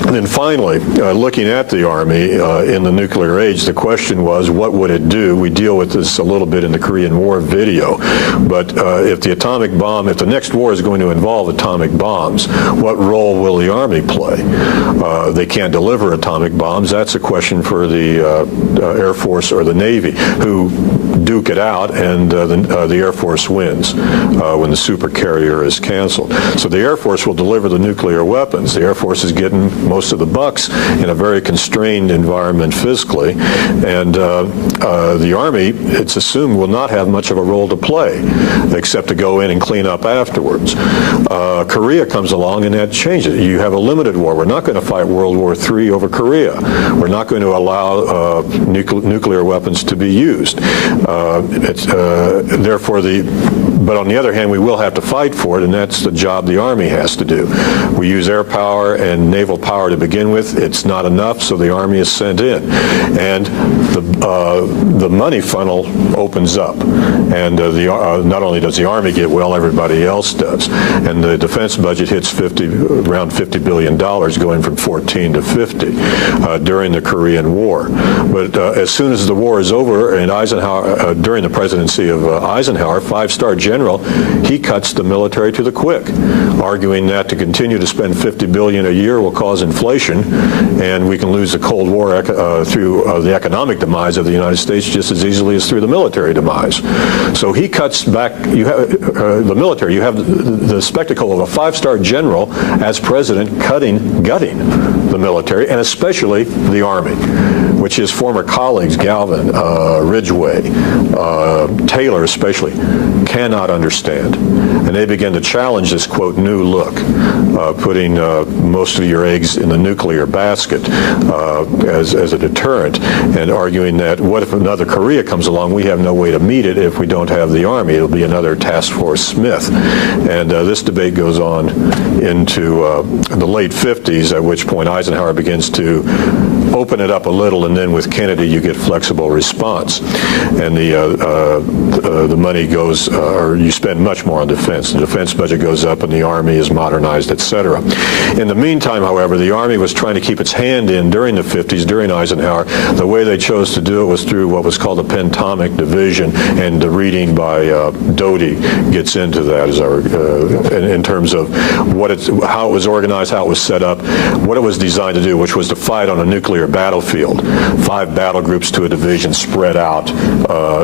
And then finally, looking at the Army in the nuclear age, the question was, what would it do? We deal with this a little bit in the Korean War video, but if the atomic bomb, if the next war is going to involve atomic bombs, what role will the Army play? They can't deliver atomic bombs. That's a question for the Air Force or the Navy, who duke it out, and the Air Force wins when the supercarrier is canceled. So the Air Force will deliver the nuclear weapons. The Air Force is getting most of the bucks in a very constrained environment physically, and the Army, it's assumed, will not have much of a role to play, except to go in and clean up afterwards. Korea comes along and that changes. You have a limited war. We're not going to fight World War III over Korea. We're not going to allow nuclear weapons to be used. Therefore, but on the other hand, we will have to fight for it, and that's the job the Army has to do. We use air power and naval power to begin with. It's not enough, so the Army is sent in. And the money funnel opens up. And not only does the Army get well, everybody else does. And the defense budget hits around $50 billion, going from 14 to 50 during the Korean War. But as soon as the war is over, and Eisenhower, during the presidency of Eisenhower, five-star general, he cuts the military to the quick, arguing that to continue to spend $50 billion a year will cause inflation, and we can lose the Cold War through the economic demise of the United States just as easily as through the military demise. So he cuts back. You have the military. You have the spectacle of a five-star general as president gutting the military, and especially the Army, which his former colleagues, Galvin, Ridgway, Taylor especially, cannot understand. And they begin to challenge this, quote, new look, putting most of your eggs in the nuclear basket as a deterrent, and arguing that what if another Korea comes along, we have no way to meet it if we don't have the Army. It'll be another Task Force Smith. And this debate goes on into the late 50s, at which point Eisenhower begins to open it up a little, and then with Kennedy you get flexible response, and the money goes, or you spend much more on defense. The defense budget goes up, and the Army is modernized, etc. In the meantime, however, the Army was trying to keep its hand in during the 50s, during Eisenhower. The way they chose to do it was through what was called a pentomic division, and the reading by Doty gets into that as our, in terms of how it was organized, how it was set up, what it was designed to do, which was to fight on a nuclear battlefield. 5 battle groups to a division spread out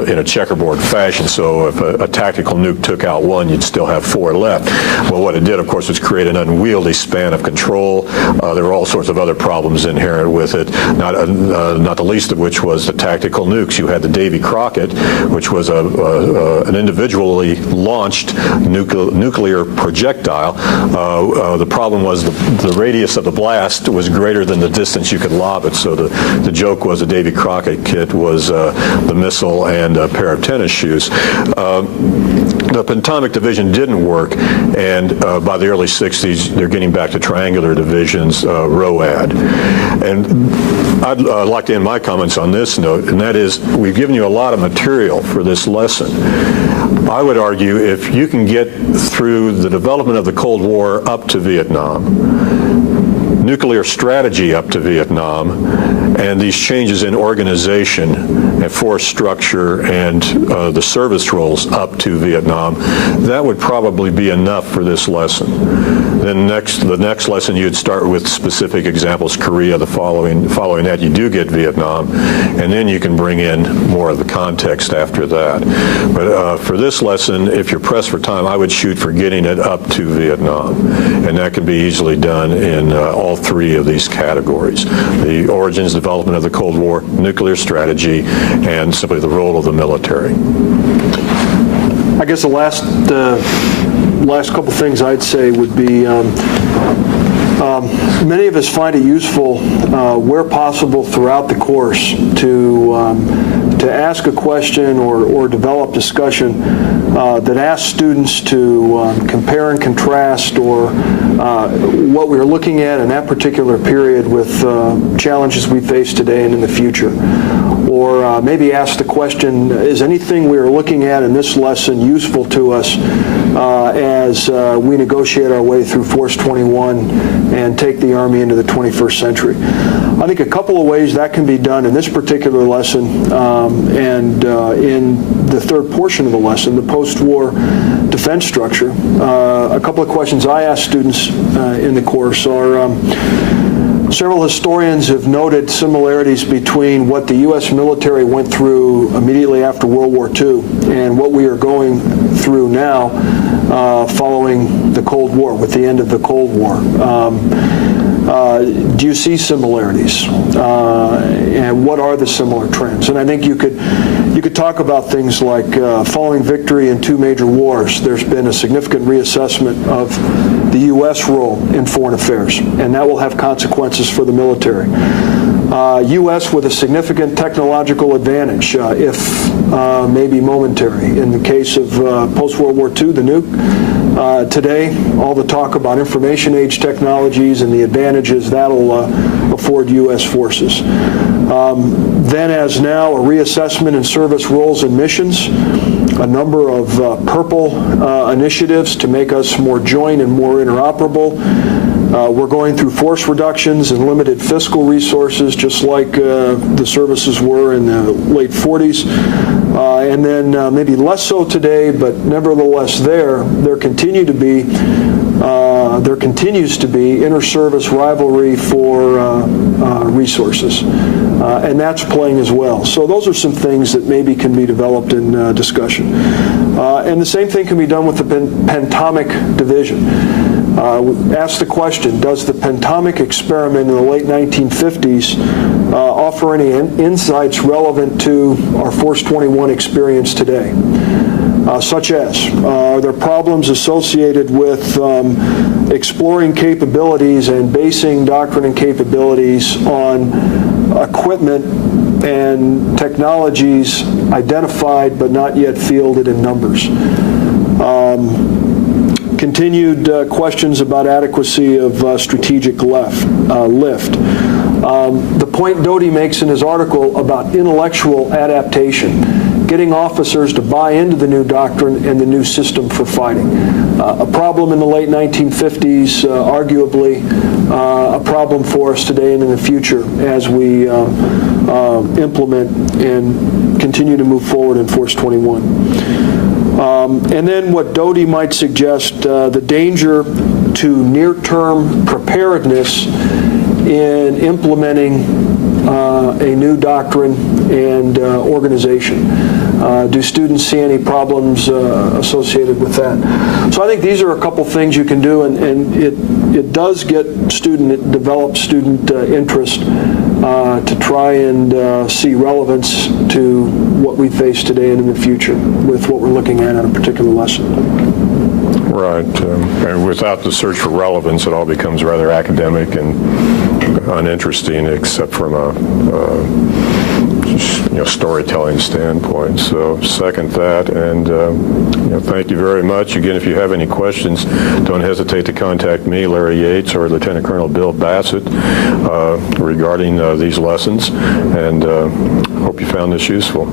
in a checkerboard fashion, so if a tactical nuke took out one, you'd still have 4 left. Well, what it did, of course, was create an unwieldy span of control. There were all sorts of other problems inherent with it, not the least of which was the tactical nukes. You had the Davy Crockett, which was an individually launched nuclear projectile. The problem was the radius of the blast was greater than the distance you could lob it, so the joke was the Davy Crockett kit was the missile and a pair of tennis shoes. The pentomic division didn't work, and by the early 60s, they're getting back to triangular divisions, ROAD. And I'd like to end my comments on this note, and that is, we've given you a lot of material for this lesson. I would argue if you can get through the development of the Cold War up to Vietnam, nuclear strategy up to Vietnam, and these changes in organization and force structure and the service roles up to Vietnam, that would probably be enough for this lesson. Then the next lesson, you'd start with specific examples, Korea. Following that, you do get Vietnam, and then you can bring in more of the context after that. But for this lesson, if you're pressed for time, I would shoot for getting it up to Vietnam, and that can be easily done in all 3 of these categories: the origins, development of the Cold War, nuclear strategy, and simply the role of the military. I guess the last couple things I'd say would be many of us find it useful where possible throughout the course to ask a question or develop discussion that asks students to compare and contrast or what we're looking at in that particular period with challenges we face today and in the future. Or maybe ask the question, is anything we are looking at in this lesson useful to us as we negotiate our way through Force 21 and take the Army into the 21st century? I think a couple of ways that can be done in this particular lesson and in the third portion of the lesson, the post-war defense structure. A couple of questions I ask students in the course are, several historians have noted similarities between what the U.S. military went through immediately after World War II and what we are going through now following the Cold War, with the end of the Cold War. Do you see similarities? And what are the similar trends? And I think you could talk about things like following victory in 2 major wars, there's been a significant reassessment of the U.S. role in foreign affairs, and that will have consequences for the military. U.S. with a significant technological advantage, if maybe momentary. In the case of post-World War II, the nuke, today, all the talk about information age technologies and the advantages that'll afford U.S. forces. Then as now, a reassessment in service roles and missions, a number of purple initiatives to make us more joint and more interoperable. We're going through force reductions and limited fiscal resources, just like the services were in the late 40s. And then maybe less so today, but nevertheless there continues to be inter-service rivalry for resources. And that's playing as well. So those are some things that maybe can be developed in discussion. And the same thing can be done with the pentomic division. Ask the question, does the pentomic experiment in the late 1950s offer any insights relevant to our Force 21 experience today? Such as, are there problems associated with exploring capabilities and basing doctrine and capabilities on equipment and technologies identified but not yet fielded in numbers? Continued questions about adequacy of strategic lift. The point Doty makes in his article about intellectual adaptation, getting officers to buy into the new doctrine and the new system for fighting. A problem in the late 1950s, arguably a problem for us today and in the future as we implement and continue to move forward in Force 21. And then what Doty might suggest, the danger to near-term preparedness in implementing a new doctrine and organization. Do students see any problems associated with that? So I think these are a couple things you can do, and it does get develop student interest to try and see relevance to what we face today and in the future with what we're looking at in a particular lesson. Right, and without the search for relevance, it all becomes rather academic and uninteresting, except from a storytelling standpoint. So second that, and thank you very much. Again, if you have any questions, don't hesitate to contact me, Larry Yates, or Lieutenant Colonel Bill Bassett regarding these lessons, and hope you found this useful.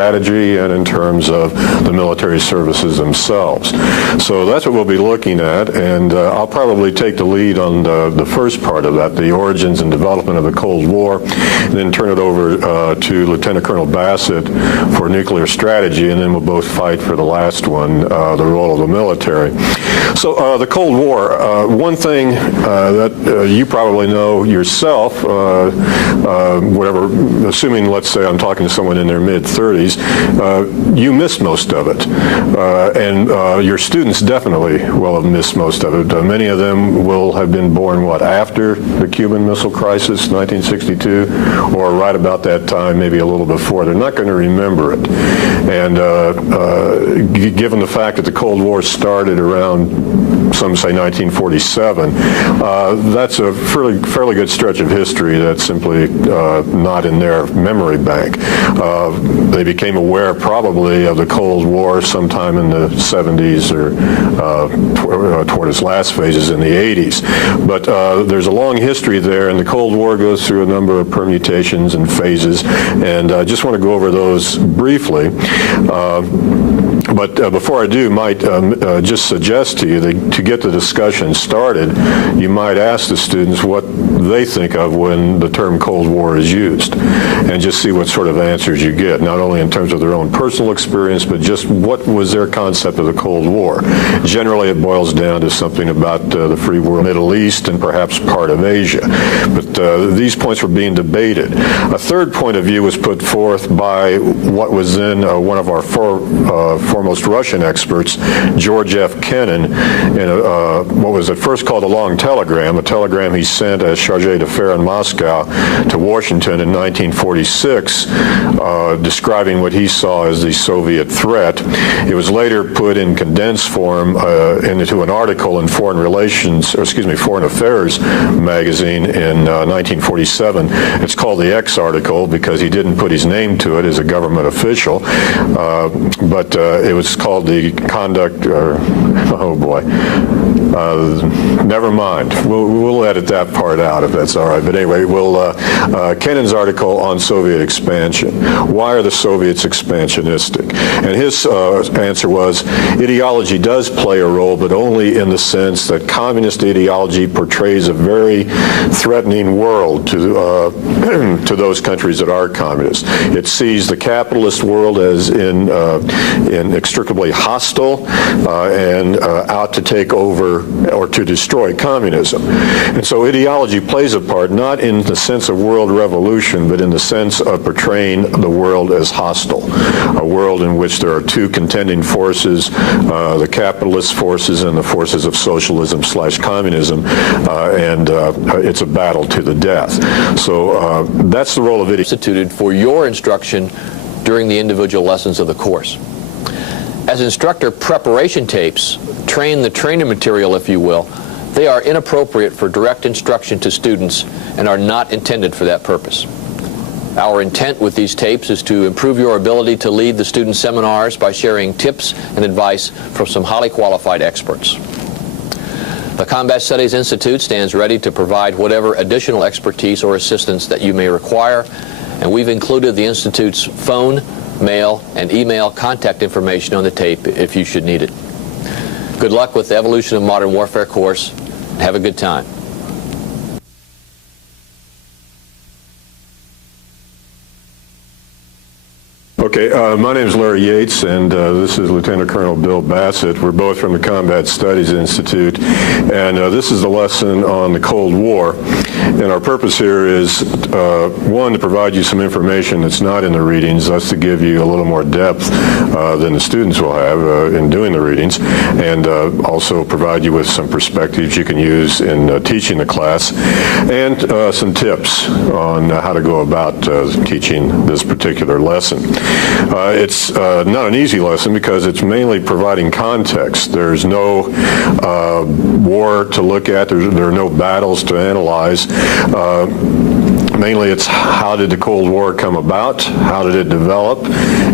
strategy and in terms of the military services themselves. So that's what we'll be looking at, and I'll probably take the lead on the first part of that, the origins and development of the Cold War, and then turn it over to Lieutenant Colonel Bassett for nuclear strategy, and then we'll both fight for the last one, the role of the military. So the Cold War, one thing that you probably know yourself, assuming, let's say I'm talking to someone in their mid-30s, you missed most of it. And your students definitely will have missed most of it. Many of them will have been born, after the Cuban Missile Crisis, 1962, or right about that time, maybe a little before. They're not going to remember it. And given the fact that the Cold War started around, some say 1947, that's a fairly good stretch of history that's simply not in their memory bank. They became aware probably of the Cold War sometime in the 70s or toward its last phases in the 80s. But there's a long history there, and the Cold War goes through a number of permutations and phases, and I just want to go over those briefly. But before I do, might just suggest to you that to get the discussion started, you might ask the students what they think of when the term Cold War is used, and just see what sort of answers you get, not only in terms of their own personal experience, but just what was their concept of the Cold War. Generally, it boils down to something about the free world, Middle East, and perhaps part of Asia. But these points were being debated. A third point of view was put forth by what was then one of our foremost Russian experts, George F. Kennan, in what was at first called a long telegram, a telegram he sent as charge d'affaires in Moscow to Washington in 1946, describing what he saw as the Soviet threat. It was later put in condensed form into an article in Foreign Affairs magazine in 1947. It's called the X article because he didn't put his name to it as a government official, but it was called the conduct, oh boy, never mind. We'll edit that part out if that's all right. But anyway, Kennan's article on Soviet expansion. Why are the Soviets expansionistic? And his answer was, ideology does play a role, but only in the sense that communist ideology portrays a very threatening world to those countries that are communist. It sees the capitalist world as inextricably hostile and out to take over or to destroy communism. And so ideology plays a part, not in the sense of world revolution, but in the sense of portraying the world as hostile, a world in which there are two contending forces, the capitalist forces and the forces of socialism / communism, and it's a battle to the death. So that's the role of ideology. Instituted for your instruction during the individual lessons of the course. As instructor preparation tapes train the trainer material, if you will, they are inappropriate for direct instruction to students and are not intended for that purpose. Our intent with these tapes is to improve your ability to lead the student seminars by sharing tips and advice from some highly qualified experts. The Combat Studies Institute stands ready to provide whatever additional expertise or assistance that you may require, and we've included the Institute's phone, mail, and email contact information on the tape if you should need it. Good luck with the Evolution of Modern Warfare course. Have a good time. Okay, my name is Larry Yates, and this is Lieutenant Colonel Bill Bassett. We're both from the Combat Studies Institute, and this is the lesson on the Cold War. And our purpose here is, one, to provide you some information that's not in the readings, thus to give you a little more depth than the students will have in doing the readings, and also provide you with some perspectives you can use in teaching the class, and some tips on how to go about teaching this particular lesson. It's not an easy lesson because it's mainly providing context. There's no war to look at. There are no battles to analyze. Mainly it's how did the Cold War come about, how did it develop,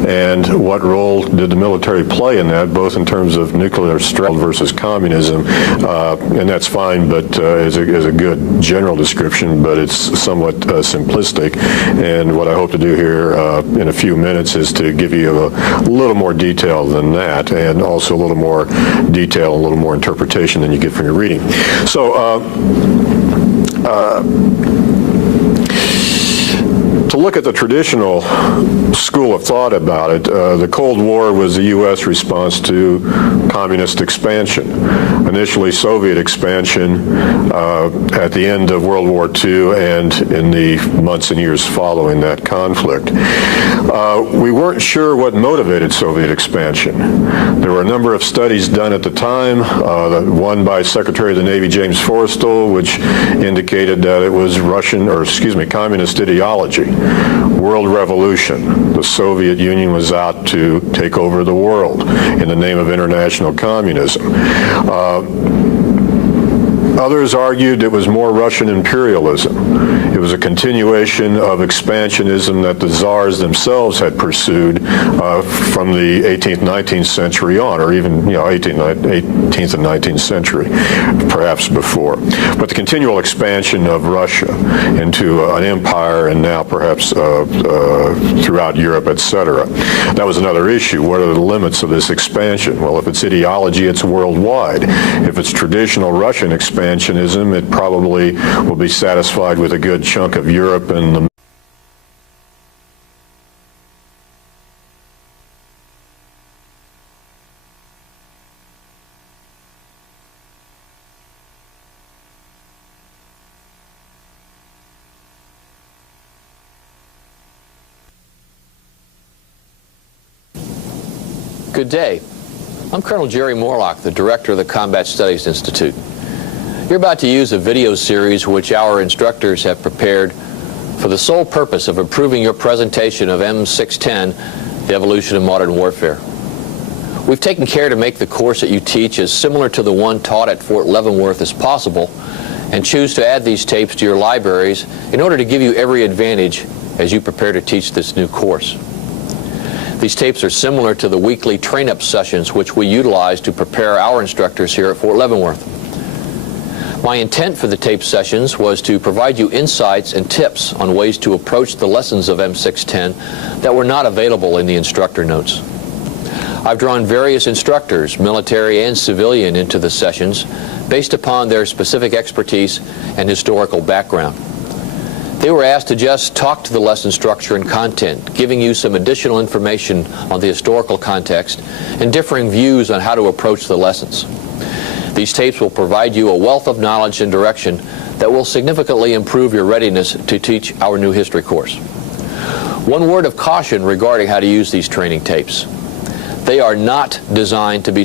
and what role did the military play in that, both in terms of nuclear strength versus communism. And that's fine, but is a good general description, but it's somewhat simplistic. And what I hope to do here in a few minutes is to give you a little more detail than that, and also a little more detail, a little more interpretation than you get from your reading. So, to look at the traditional school of thought about it, the Cold War was the U.S. response to communist expansion. Initially Soviet expansion at the end of World War II and in the months and years following that conflict. We weren't sure what motivated Soviet expansion. There were a number of studies done at the time, one by Secretary of the Navy James Forrestal, which indicated that it was communist ideology. World revolution. The Soviet Union was out to take over the world in the name of international communism. Others argued it was more Russian imperialism. It was a continuation of expansionism that the czars themselves had pursued from the 18th, 19th century on, or even 18th and 19th century, perhaps before. But the continual expansion of Russia into an empire, and now perhaps throughout Europe, etc. That was another issue. What are the limits of this expansion? Well, if it's ideology, it's worldwide. If it's traditional Russian expansionism, it probably will be satisfied with a good chunk of Europe and the Good day. I'm Colonel Jerry Morlock, the Director of the Combat Studies Institute. You're about to use a video series which our instructors have prepared for the sole purpose of improving your presentation of M610, The Evolution of Modern Warfare. We've taken care to make the course that you teach as similar to the one taught at Fort Leavenworth as possible, and choose to add these tapes to your libraries in order to give you every advantage as you prepare to teach this new course. These tapes are similar to the weekly train-up sessions which we utilize to prepare our instructors here at Fort Leavenworth. My intent for the tape sessions was to provide you insights and tips on ways to approach the lessons of M610 that were not available in the instructor notes. I've drawn various instructors, military and civilian, into the sessions based upon their specific expertise and historical background. They were asked to just talk to the lesson structure and content, giving you some additional information on the historical context and differing views on how to approach the lessons. These tapes will provide you a wealth of knowledge and direction that will significantly improve your readiness to teach our new history course. One word of caution regarding how to use these training tapes. They are not designed to be